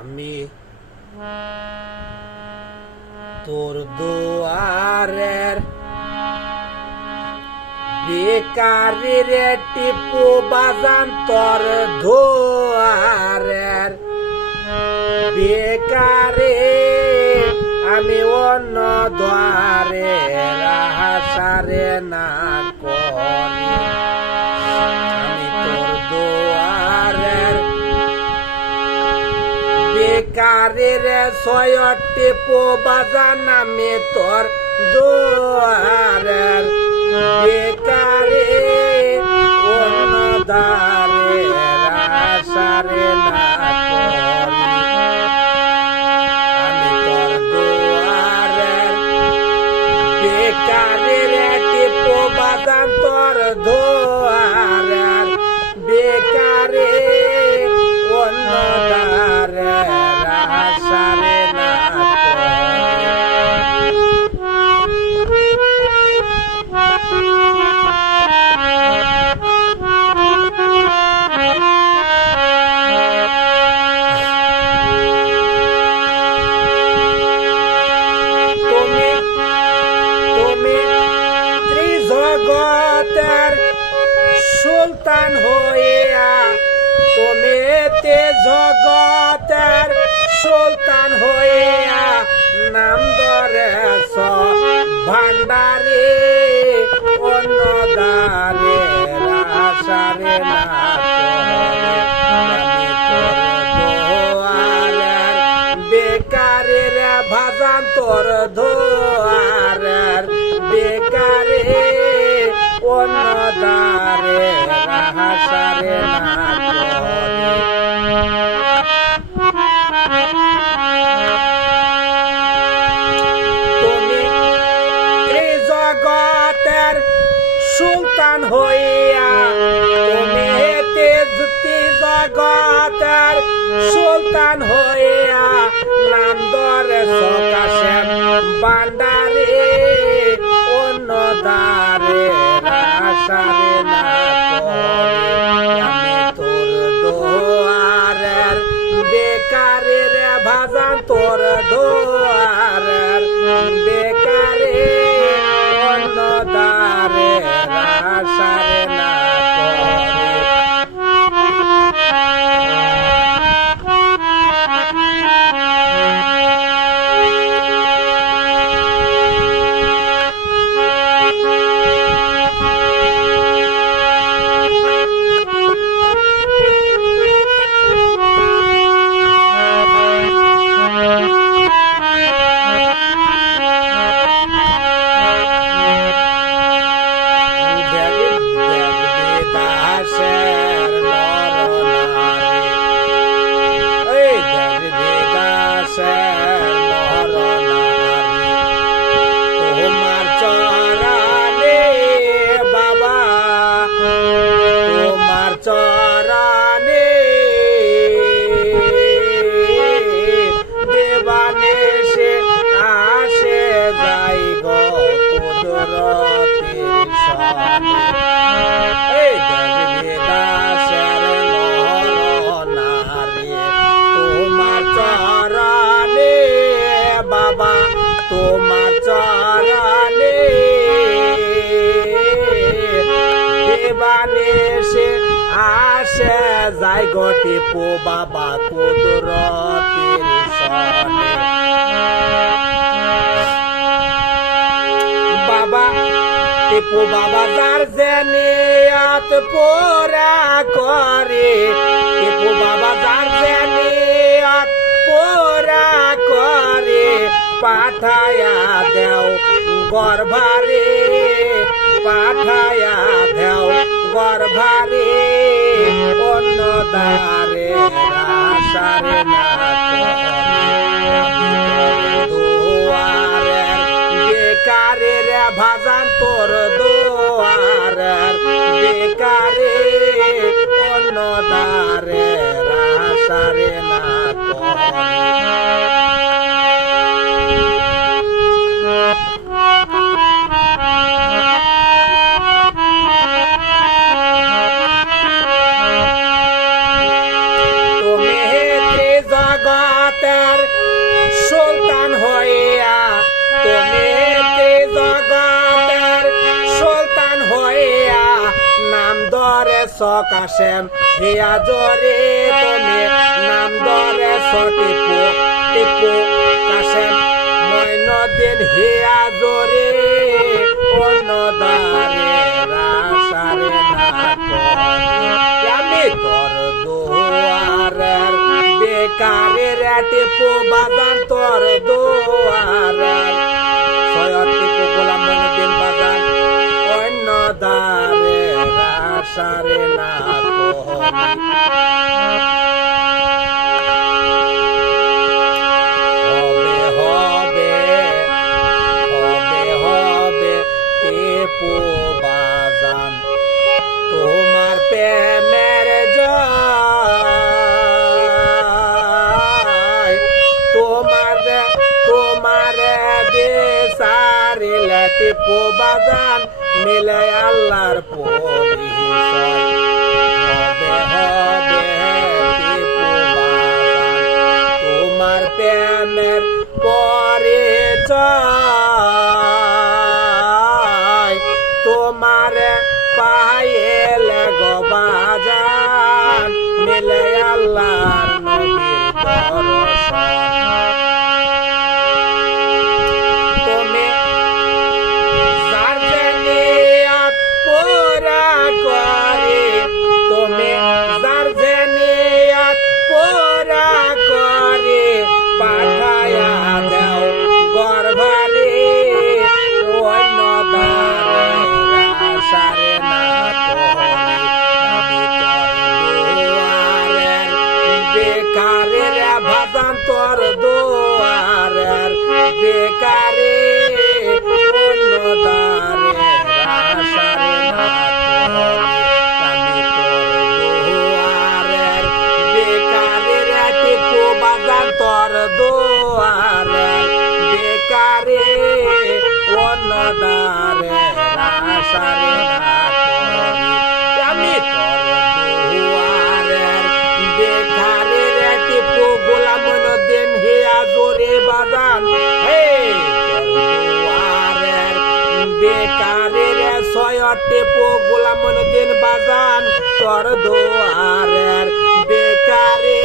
আমি তোর দুয়ারের বেকারির টিপু বাজান তোর দুয়ারের বেকারে আমি অন্য দ্বারে রাহাসারে না করি আমি তোর দুয়ারের বেকারের ছয়টি বাজান আমি তোর দুয়ারের বেকারে অন্য দ্বারে রাহাসারে না করি আমি তোর দুয়ারের বেকারের টিপু বাজান তোর দুয়ারের বেকারে অন্য দ্বারে রাহাসারে না জগতের সুলতান হইয়া তুমি তে জগতের সুলতান হইয়া নাম ধরেছ ভান্ডারে অন্য দ্বারে রাহাসারে না আমি তোর দুয়ারের বেকারের ভাজান তোর দুয়ারের বেকারে অন্য দ্বারে রাহাসারে না করি তুমি এই জগতের সুলতান হইয়া তুমি তেজতি জগতের সুলতান হইয়া নাম ধরেছ কাশেম ভান্ডারে অন্য দ্বারে রাহাসারে না করি আমি তোর দুয়ারের বেকারের ভাজান তোর দুয়ারের বেকারে অন্য দ্বারে রাহাসারে না করি তোমার চরণে দেবানে সে আসে যাই গো টিপু বাবা কুদরতের সনে বাবা টিপু বাবা যার জেনিয়াত পুরা করে টিপু বাবা যার জেনিয়াত পুরা করে পাঠায়া দেও গর্ভারে পাঠায়া দেও গর্ভারে অন্য দ্বারে রাহাসারে না দুয়ারের বেকারের ভাজান তোর দুয়ারের বেকারে অন্য দ্বারে রাহাসারে না তুমি জগৎ কাশেম হিয়া জরে তুমি নাম ধরে টিপু টিপু কাশেম মইনুদ্দিন হিয়া জরে অন্নদারে রাশারে আমি তোর দুয়ারের বেকারের টিপু বাজান তোর দুয়ারের সৈয়দ টিপু গোলাম মইনুদ্দিন বাজান অন্নদারে রাশারে না হবে টিপু বাজান তোমার প্রেমের জয় তোমার বেসারিলে টিপু বাজান মিলে আল্লাহর পরিচয় হবে টিপু বাজান তোমার প্রেমের পরিচয় তোমার পায়েলে গো বাজান মিলে আল্লাহর নবীর দর্শন তুমি যার নিয়ত পুরা করে তুমি যার নিয়ত পুরা করে পাঠায়া দাও গর্ভারে অন্নদারে রাশারে না আমি তোর দুয়ারের বেকারের ভাজান তোর দুয়ারের বেকারে অন্নদারে রাশারে না আমি তোর দুয়ারের বেকারের টিপু বাজান তোর দুয়ারের বেকারে অন্নদারে রাশারে না আমি তোর দুয়ারের বেকারের টিপু গোলাম মইনুদ্দিন হিয়া জোরে বাজান দুয়ারের বেকারের সৈয়দ টিপু গোলাম মইনুদ্দিন বাজান তোর দুয়ারের বেকারে